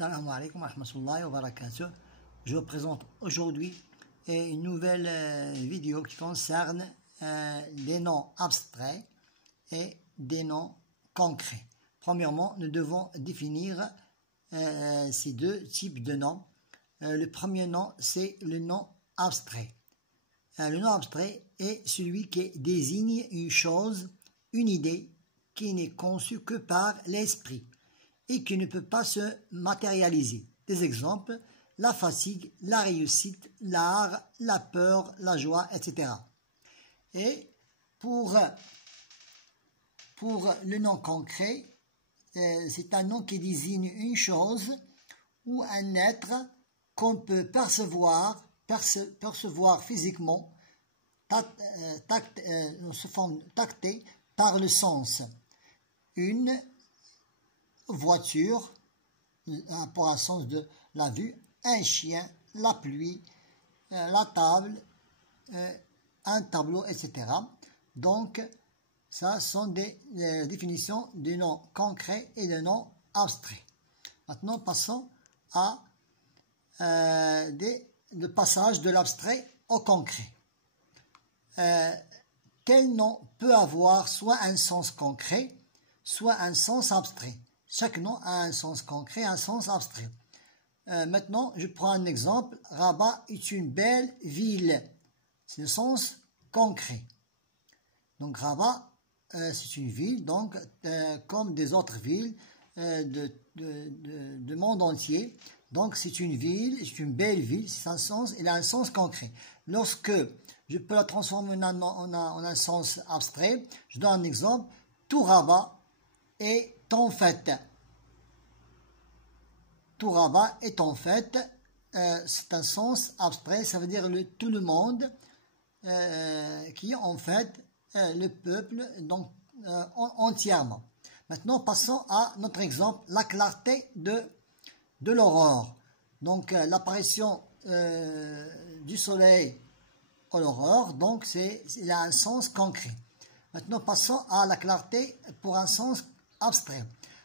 Assalamu alaikum wa rahmatullahi wa barakatuh. Je vous présente aujourd'hui une nouvelle vidéo qui concerne des noms abstraits et des noms concrets. Premièrement, nous devons définir ces deux types de noms. Le premier nom, c'est le nom abstrait. Le nom abstrait est celui qui désigne une chose, une idée qui n'est conçue que par l'esprit et qui ne peut pas se matérialiser. Des exemples, la fatigue, la réussite, l'art, la peur, la joie, etc. Et pour le nom concret, c'est un nom qui désigne une chose ou un être qu'on peut percevoir physiquement, tacté par le sens. Une voiture, pour un sens de la vue, un chien, la pluie, la table, un tableau, etc. Donc, ça sont des définitions de noms concrets et de noms abstraits. Maintenant, passons à le passage de l'abstrait au concret. Quel nom peut avoir soit un sens concret, soit un sens abstrait? Chaque nom a un sens concret, un sens abstrait. Maintenant, je prends un exemple. Rabat est une belle ville. C'est le sens concret. Donc, Rabat, c'est une ville, donc, comme des autres villes du monde entier. Donc, c'est une ville, c'est une belle ville, c'est un sens, il a un sens concret. Lorsque je peux la transformer en un sens abstrait, je donne un exemple. Tout Rabat est en fête. Tout Rabat est en fête. C'est un sens abstrait, ça veut dire tout le monde qui est en fait le peuple donc entièrement. Maintenant, passons à notre exemple, la clarté de l'aurore. Donc, l'apparition du soleil à l'aurore, donc il a un sens concret. Maintenant, passons à la clarté pour un sens abstrait.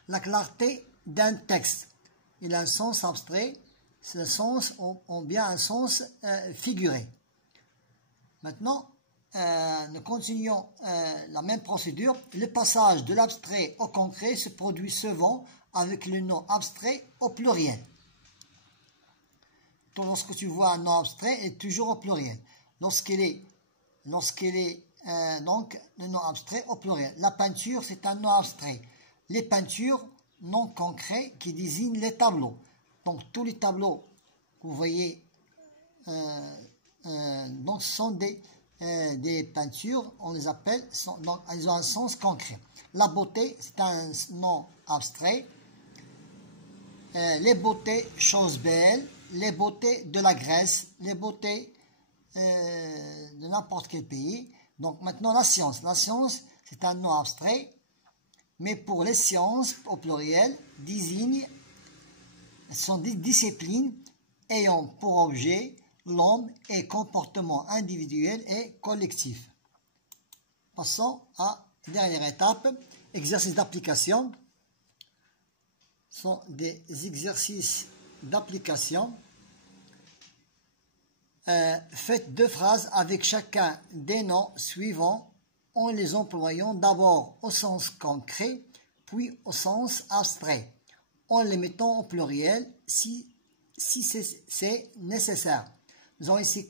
La clarté d'un texte, il a un sens abstrait, c'est le sens ou bien un sens figuré. Maintenant, nous continuons la même procédure. Le passage de l'abstrait au concret se produit souvent avec le nom abstrait au pluriel. Donc, lorsque tu vois un nom abstrait, il est toujours au pluriel. Lorsqu'il est donc le nom abstrait au pluriel. La peinture, c'est un nom abstrait. Les peintures, nom concret qui désignent les tableaux. Donc, tous les tableaux que vous voyez donc, sont des peintures, on les appelle, donc, elles ont un sens concret. La beauté, c'est un nom abstrait. Les beautés, choses belles, les beautés de la Grèce, les beautés de n'importe quel pays. Donc maintenant la science. La science, c'est un nom abstrait, mais pour les sciences, au pluriel, sont des disciplines ayant pour objet l'homme et comportement individuel et collectif. Passons à la dernière étape, exercice d'application. Ce sont des exercices d'application. Faites deux phrases avec chacun des noms suivants en les employant d'abord au sens concret, puis au sens abstrait, en les mettant au pluriel si c'est nécessaire. Nous avons ici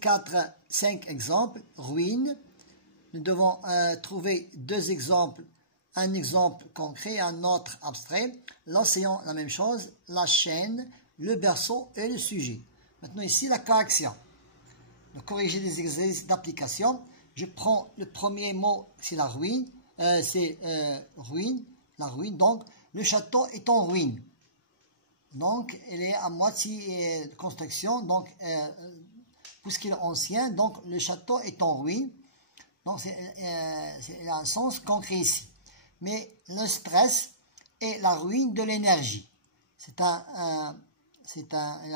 5 exemples. Ruine. Nous devons trouver deux exemples. Un exemple concret et un autre abstrait. L'océan, la même chose. La chaîne, le berceau et le sujet. Maintenant ici, la correction. Le corriger des exercices d'application. Je prends le premier mot, c'est la ruine. Ruine. La ruine. Donc, le château est en ruine. Donc, il est à moitié de construction. Donc, puisqu'il est ancien, donc le château est en ruine. Donc, il a un sens concret ici. Mais le stress est la ruine de l'énergie. Il a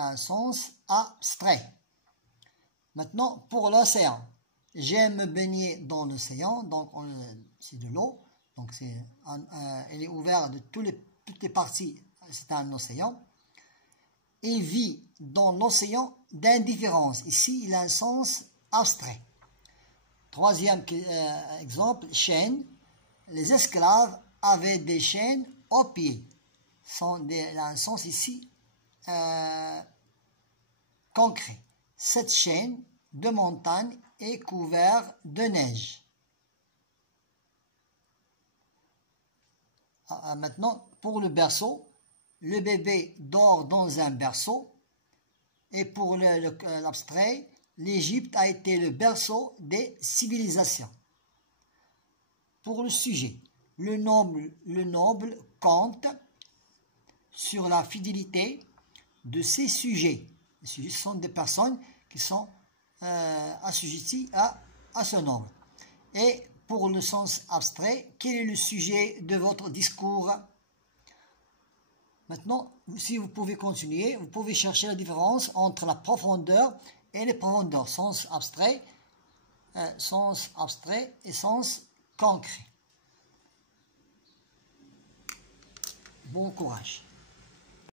un sens abstrait. Maintenant, pour l'océan, j'aime baigner dans l'océan, donc c'est de l'eau, donc il est ouvert de toutes les parties, c'est un océan. Il vit dans l'océan d'indifférence. Ici, il a un sens abstrait. Troisième exemple, chaîne. Les esclaves avaient des chaînes aux pieds. Il a un sens ici concret. Cette chaîne de montagne est couverte de neige. Maintenant, pour le berceau, le bébé dort dans un berceau. Et pour l'abstrait, l'Égypte a été le berceau des civilisations. Pour le sujet, le noble compte sur la fidélité de ses sujets. Les sujets sont des personnes qui sont assujetties à ce noble. Et pour le sens abstrait, quel est le sujet de votre discours? Maintenant, si vous pouvez continuer, vous pouvez chercher la différence entre la profondeur et les profondeurs, sens abstrait et sens concret. Bon courage.